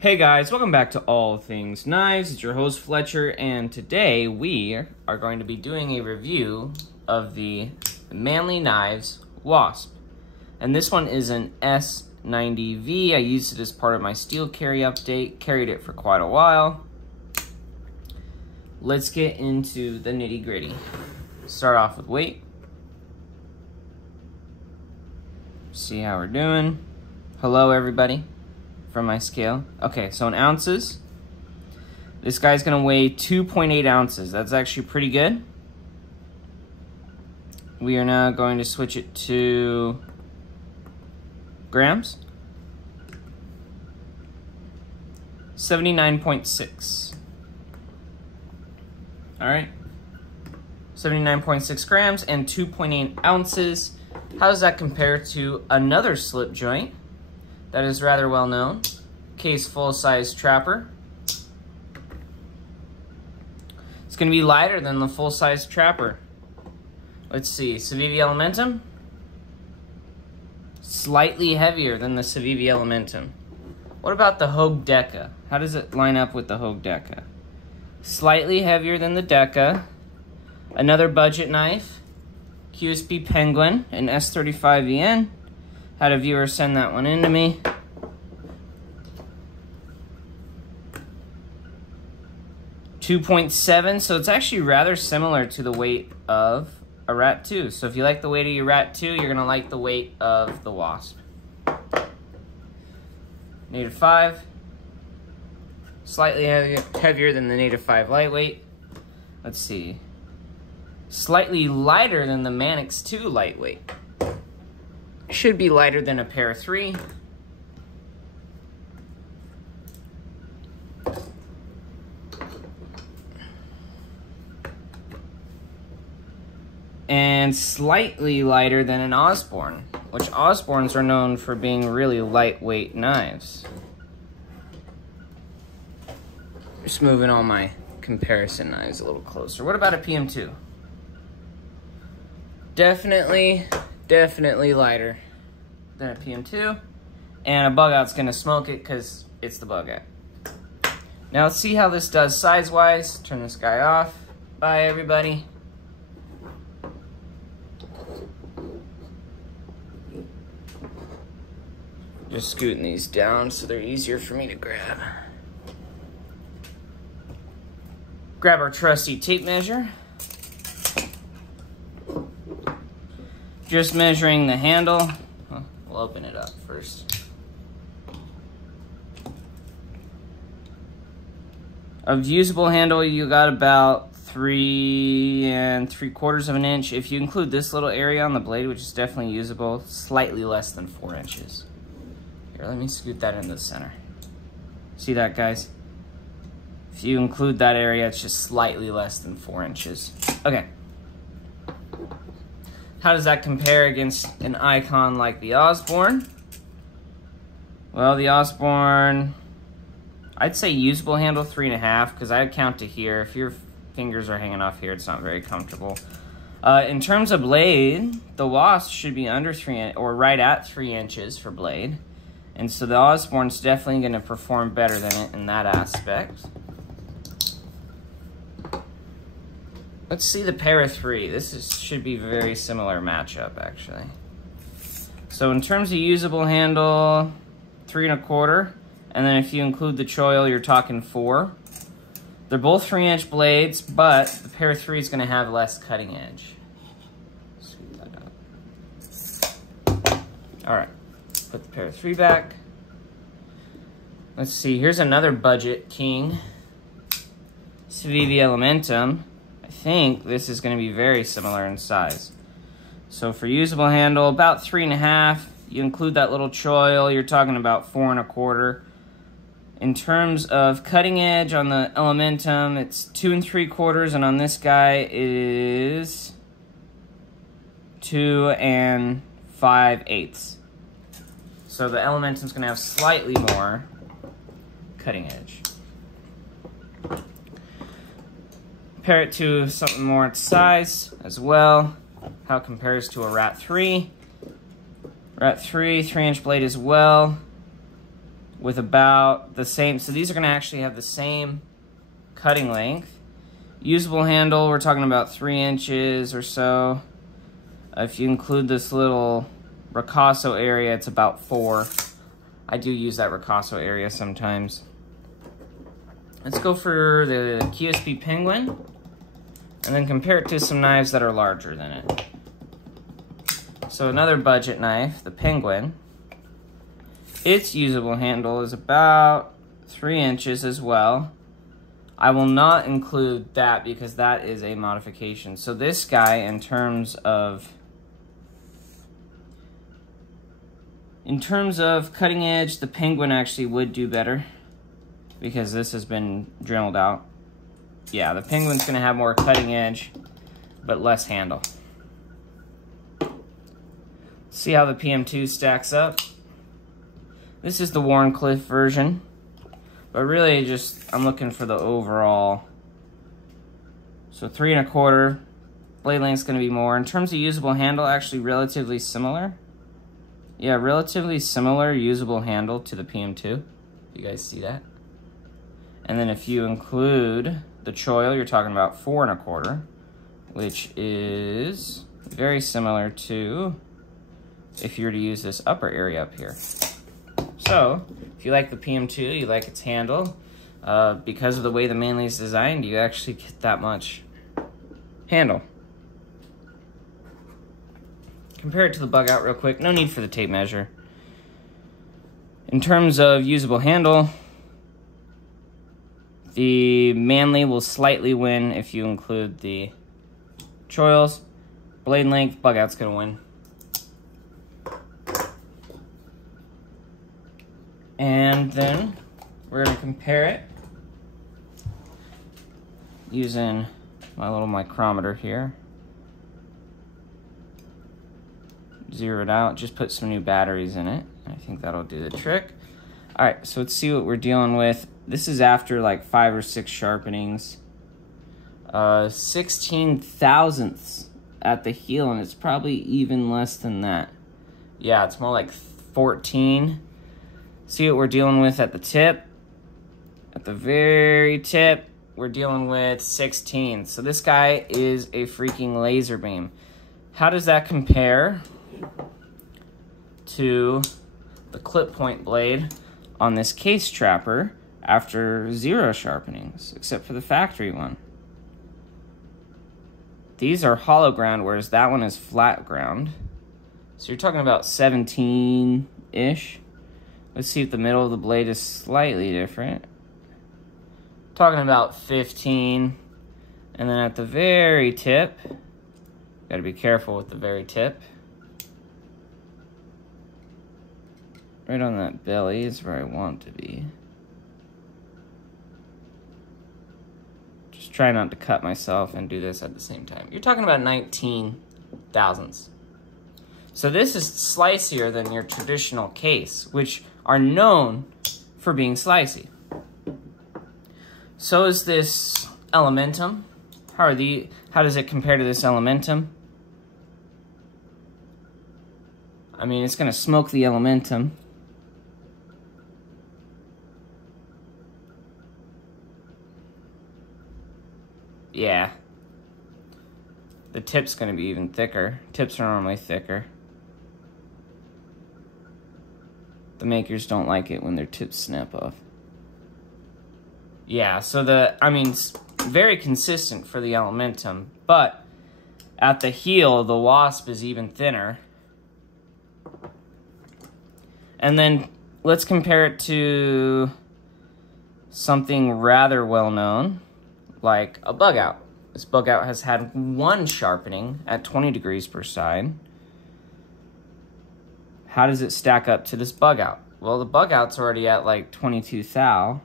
Hey guys, welcome back to All Things Knives. It's your host Fletcher, and today we are going to be doing a review of the Manly Knives Wasp. And this one is an S90v. I used it as part of my steel carry update, carried it for quite a while. Let's get into the nitty gritty. Start off with weight. See how we're doing. Hello everybody. From my scale. Okay, so in ounces, this guy's gonna weigh 2.8 ounces. That's actually pretty good. We are now going to switch it to grams. 79.6. All right, 79.6 grams and 2.8 ounces. How does that compare to another slip joint that is rather well known? Case full-size Trapper. It's going to be lighter than the full-size Trapper. Let's see, Civivi Elementum. Slightly heavier than the Civivi Elementum. What about the Hogue Deca? How does it line up with the Hogue Deca? Slightly heavier than the Deca. Another budget knife. QSP Penguin, an S35VN. Had a viewer send that one in to me. .7, so it's actually rather similar to the weight of a Rat 2. So if you like the weight of your Rat 2, you're gonna like the weight of the Wasp. Native 5, slightly heavier than the Native 5 lightweight. Let's see, slightly lighter than the Manix 2 lightweight. Should be lighter than a Para 3. And slightly lighter than an Osborne, which Osbornes are known for being really lightweight knives. Just moving all my comparison knives a little closer. What about a PM2? Definitely lighter than a PM2. And a bug out's gonna smoke it because it's the bug out. Now let's see how this does size-wise. Turn this guy off. Bye everybody. Just scooting these down so they're easier for me to grab. Grab our trusty tape measure. Just measuring the handle. We'll open it up first. Of usable handle, you got about 3 3/4 of an inch. If you include this little area on the blade, which is definitely usable, slightly less than 4 inches. Here, let me scoot that into the center. See that, guys? If you include that area, it's just slightly less than 4 inches. Okay. How does that compare against an icon like the Osborne? Well, the Osborne, I'd say usable handle 3.5, because I'd count to here. If your fingers are hanging off here, it's not very comfortable. In terms of blade, the Wasp should be under 3 or right at 3 inches for blade. And so the Osborne's definitely going to perform better than it in that aspect. Let's see the Para 3. Should be a very similar matchup, actually. So in terms of usable handle, 3 1/4. And then if you include the choil, you're talking 4. They're both 3-inch blades, but the Para 3 is going to have less cutting edge. Scoot that up. All right. Put the Para 3 back. Let's see, here's another budget king. Civivi Elementum. I think this is going to be very similar in size. So for usable handle, about 3.5. You include that little choil, you're talking about 4 1/4. In terms of cutting edge on the Elementum, it's 2 3/4, and on this guy it is 2 5/8. So the Elementum's going to have slightly more cutting edge. Compare it to something more its size as well. How it compares to a Rat 3. Rat 3, 3-inch blade as well. with about the same, so these are gonna actually have the same cutting length. Usable handle, we're talking about 3 inches or so. If you include this little ricasso area, it's about 4. I do use that ricasso area sometimes. Let's go for the QSP Penguin, and then compare it to some knives that are larger than it. So another budget knife, the Penguin. Its usable handle is about 3 inches as well. I will not include that because that is a modification. So this guy, in terms of cutting edge, the Penguin actually would do better because this has been drilled out. Yeah, the Penguin's gonna have more cutting edge, but less handle. See how the PM2 stacks up. This is the Warncliffe version, but really just, I'm looking for the overall. So 3 1/4, blade length's gonna be more. In terms of usable handle, actually relatively similar. Yeah, relatively similar usable handle to the PM2. You guys see that? And then if you include the choil, you're talking about 4 1/4, which is very similar to if you were to use this upper area up here. So, if you like the PM2, you like its handle, because of the way the Manley is designed, you actually get that much handle. Compare it to the bug out real quick. No need for the tape measure. In terms of usable handle, the Manley will slightly win if you include the choils. Blade length, bug out's gonna win. And then we're gonna compare it using my little micrometer here. Zero it out, just put some new batteries in it. I think that'll do the trick. All right, so let's see what we're dealing with. This is after like 5 or 6 sharpenings. 16 thousandths at the heel, and it's probably even less than that. Yeah, it's more like 14. See what we're dealing with at the tip. At the very tip, we're dealing with 16. So this guy is a freaking laser beam. How does that compare to the clip point blade on this case trapper after 0 sharpenings, except for the factory one? These are hollow ground, whereas that one is flat ground. So you're talking about 17-ish. Let's see if the middle of the blade is slightly different. Talking about 15. And then at the very tip, gotta be careful with the very tip. Right on that belly is where I want to be. Just try not to cut myself and do this at the same time. You're talking about 19 thousandths. So this is slicier than your traditional case, which are known for being slicey. So is this Elementum. How does it compare to this Elementum? I mean, it's gonna smoke the Elementum. Yeah. The tip's gonna be even thicker. Tips are normally thicker. The makers don't like it when their tips snap off. Yeah, so I mean, it's very consistent for the Elementum, but at the heel, the Wasp is even thinner. And then let's compare it to something rather well known, like a bug out. This bug out has had 1 sharpening at 20 degrees per side. How does it stack up to this bug out? Well, the bug out's already at like 22 thou.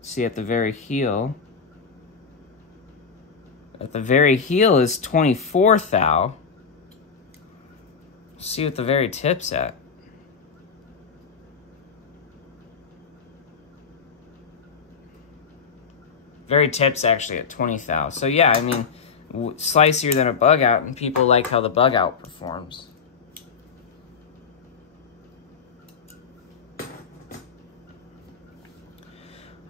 See at the very heel. At the very heel is 24 thou. See what the very tip's at. Very tip's actually at 20 thou. So yeah, I mean, slicier than a bug out, and people like how the bug out performs.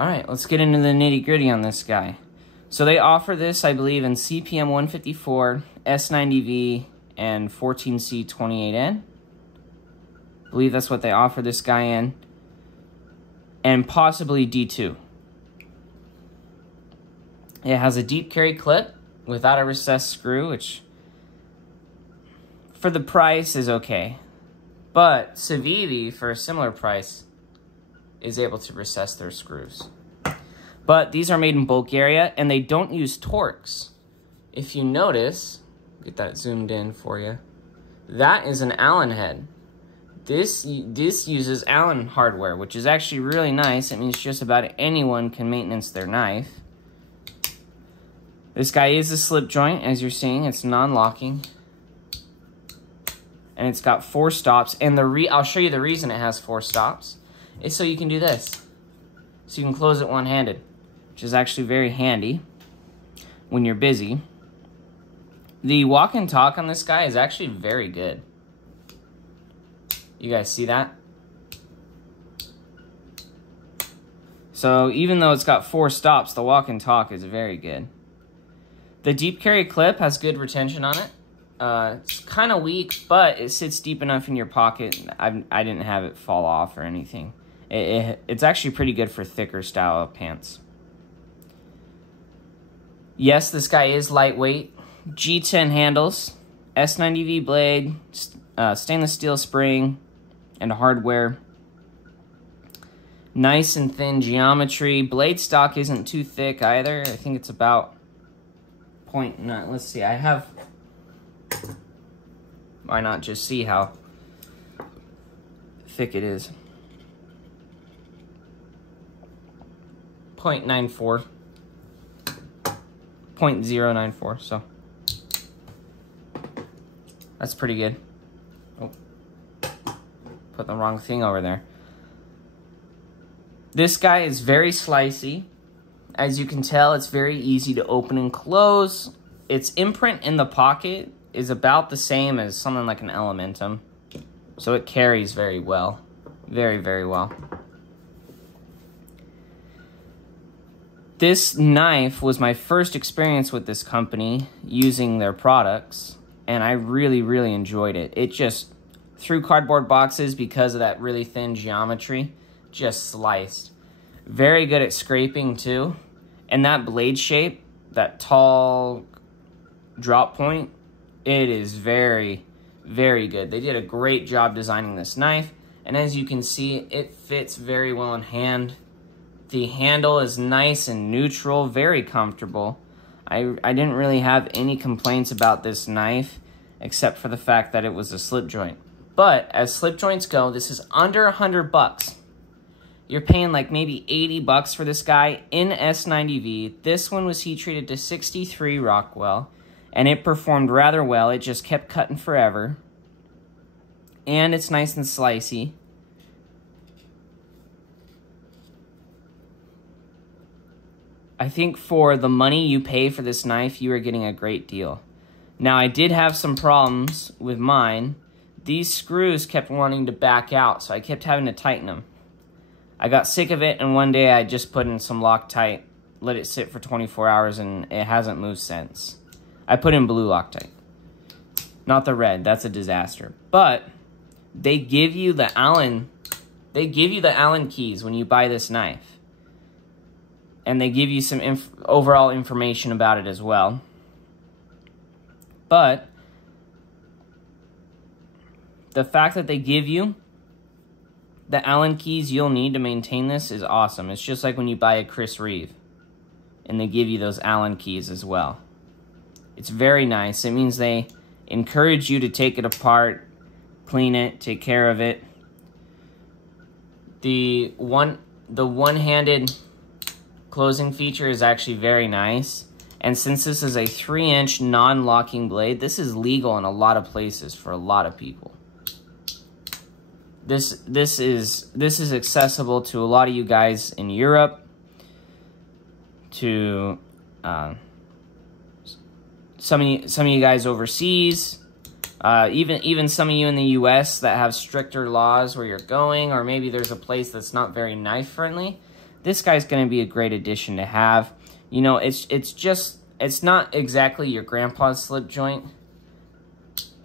All right, let's get into the nitty-gritty on this guy. So they offer this, I believe, in CPM 154, S90v, and 14C28N. I believe that's what they offer this guy in. And possibly D2. It has a deep carry clip without a recessed screw, which for the price is okay. But Civivi, for a similar price, is able to recess their screws. But these are made in Bulgaria, and they don't use Torx. If you notice, get that zoomed in for you, that is an Allen head. This uses Allen hardware, which is actually really nice. It means just about anyone can maintenance their knife. This guy is a slip joint, as you're seeing. It's non-locking. And it's got 4 stops. And I'll show you the reason it has 4 stops. Is so you can do this. So you can close it one-handed, which is actually very handy when you're busy. The walk and talk on this guy is actually very good. You guys see that? So even though it's got 4 stops, the walk and talk is very good. The deep carry clip has good retention on it. It's kind of weak, but it sits deep enough in your pocket. I didn't have it fall off or anything. It's actually pretty good for thicker style of pants. Yes, this guy is lightweight. G10 handles, S90v blade, stainless steel spring, and hardware. Nice and thin geometry. Blade stock isn't too thick either. I think it's about 0.9. Let's see, why not just see how thick it is? 0.94. 0.094, so that's pretty good. Oh, put the wrong thing over there. This guy is very slicey. As you can tell, it's very easy to open and close. Its imprint in the pocket is about the same as something like an Elementum. So it carries very well. Very, very well. This knife was my first experience with this company using their products, and I really, really enjoyed it. It just, through cardboard boxes, because of that really thin geometry, just sliced. Very good at scraping too. And that blade shape, that tall drop point, it is very, very good. They did a great job designing this knife. And as you can see, it fits very well in hand. The handle is nice and neutral, very comfortable. I didn't really have any complaints about this knife, except for the fact that it was a slip joint. But as slip joints go, this is under $100. You're paying like maybe $80 for this guy in S90V. This one was heat treated to 63 Rockwell, and it performed rather well. It just kept cutting forever. And it's nice and slicey. I think for the money you pay for this knife, you are getting a great deal. Now, I did have some problems with mine. These screws kept wanting to back out, so I kept having to tighten them. I got sick of it, and one day I just put in some Loctite, let it sit for 24 hours, and it hasn't moved since. I put in blue Loctite. Not the red, that's a disaster. But they give you the Allen keys when you buy this knife. And they give you some overall information about it as well. But the fact that they give you the Allen keys you'll need to maintain this is awesome. It's just like when you buy a Chris Reeve and they give you those Allen keys as well. It's very nice. It means they encourage you to take it apart, clean it, take care of it. The one-handed closing feature is actually very nice. And since this is a 3-inch non-locking blade, this is legal in a lot of places for a lot of people. This is accessible to a lot of you guys in Europe, to some of you guys overseas, even some of you in the US that have stricter laws where you're going, or maybe there's a place that's not very knife friendly. this guy's going to be a great addition to have. You know, it's not exactly your grandpa's slip joint.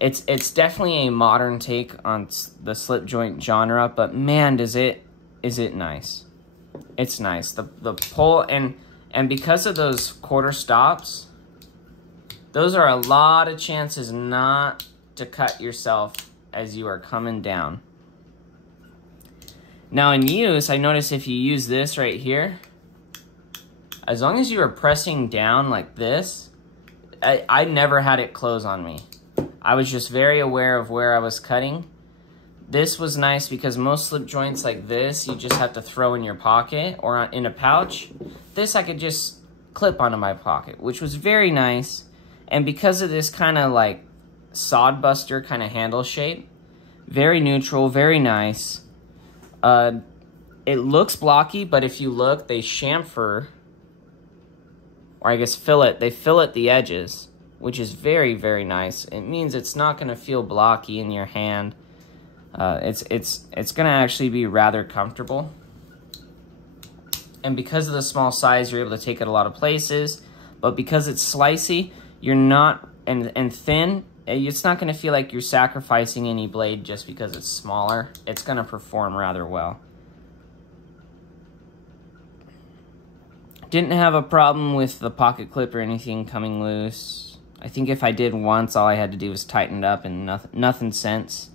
It's definitely a modern take on the slip joint genre, but man, is it nice. It's nice. The pull, and because of those quarter stops, those are a lot of chances not to cut yourself as you are coming down. Now in use, I notice if you use this right here, as long as you are pressing down like this, I never had it close on me. I was just very aware of where I was cutting. This was nice because most slip joints like this, you just have to throw in your pocket or in a pouch. This I could just clip onto my pocket, which was very nice. And because of this kind of like sod buster kind of handle shape, very neutral, very nice. It looks blocky, but if you look, they chamfer, or I guess fillet, they fillet the edges, which is very, very nice. It means it's not going to feel blocky in your hand. It's going to actually be rather comfortable. And because of the small size, you're able to take it a lot of places. But because it's slicey, you're not, and thin, it's not going to feel like you're sacrificing any blade just because it's smaller. It's going to perform rather well. Didn't have a problem with the pocket clip or anything coming loose. I think if I did once, all I had to do was tighten it up and nothing since.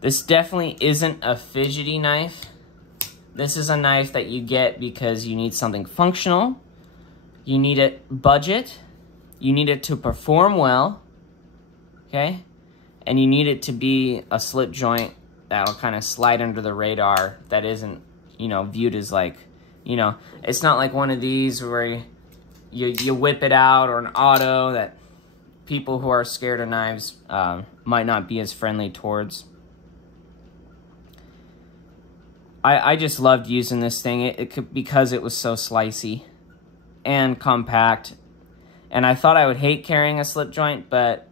This definitely isn't a fidgety knife. This is a knife that you get because you need something functional. You need it budget. You need it to perform well, okay? And you need it to be a slip joint that'll kind of slide under the radar that isn't, you know, viewed as like, you know, it's not like one of these where you whip it out, or an auto that people who are scared of knives might not be as friendly towards. I just loved using this thing because it was so slicey and compact. And I thought I would hate carrying a slip joint, but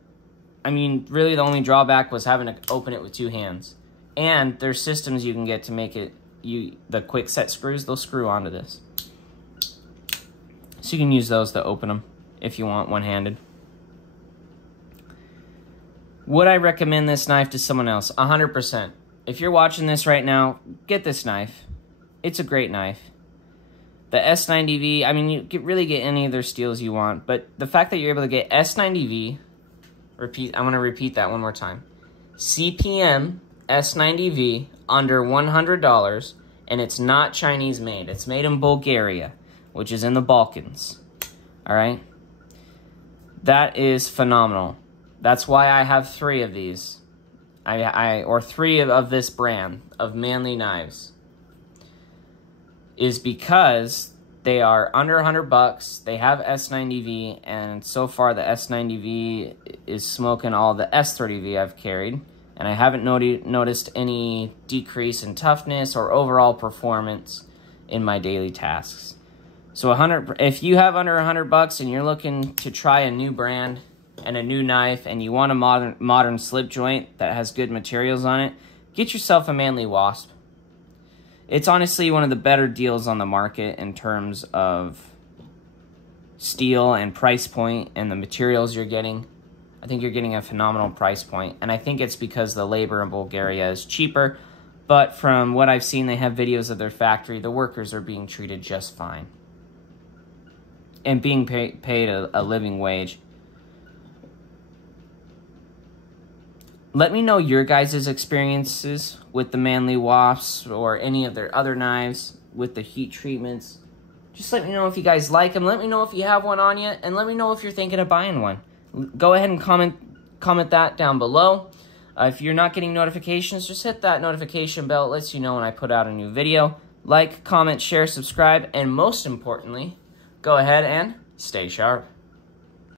I mean, really the only drawback was having to open it with two hands. And there's systems you can get to make it, the quick set screws, they'll screw onto this. So you can use those to open them if you want one-handed. Would I recommend this knife to someone else? 100%. If you're watching this right now, get this knife. It's a great knife. The S90v, I mean, you can really get any of their steels you want, but the fact that you're able to get S90v, I'm going to repeat that one more time. CPM S90v under $100, and it's not Chinese made. It's made in Bulgaria, which is in the Balkans. All right? That is phenomenal. That's why I have 3 of these. Or 3 of this brand of manly knives. Is because they are under $100. They have S90v, and so far the S90v is smoking all the S30v I've carried, and I haven't noticed any decrease in toughness or overall performance in my daily tasks. So if you have under $100 and you're looking to try a new brand and a new knife, and you want a modern slip joint that has good materials on it, get yourself a Manly Wasp. It's honestly one of the better deals on the market in terms of steel and price point and the materials you're getting. I think you're getting a phenomenal price point, and I think it's because the labor in Bulgaria is cheaper, but from what I've seen, they have videos of their factory. The workers are being treated just fine and being paid a living wage. Let me know your guys' experiences with the Manly Wasps or any of their other knives with the heat treatments. Just let me know if you guys like them. Let me know if you have one on you, and let me know if you're thinking of buying one. Go ahead and comment that down below. If you're not getting notifications, just hit that notification bell. It lets you know when I put out a new video. Like, comment, share, subscribe, and most importantly, go ahead and stay sharp.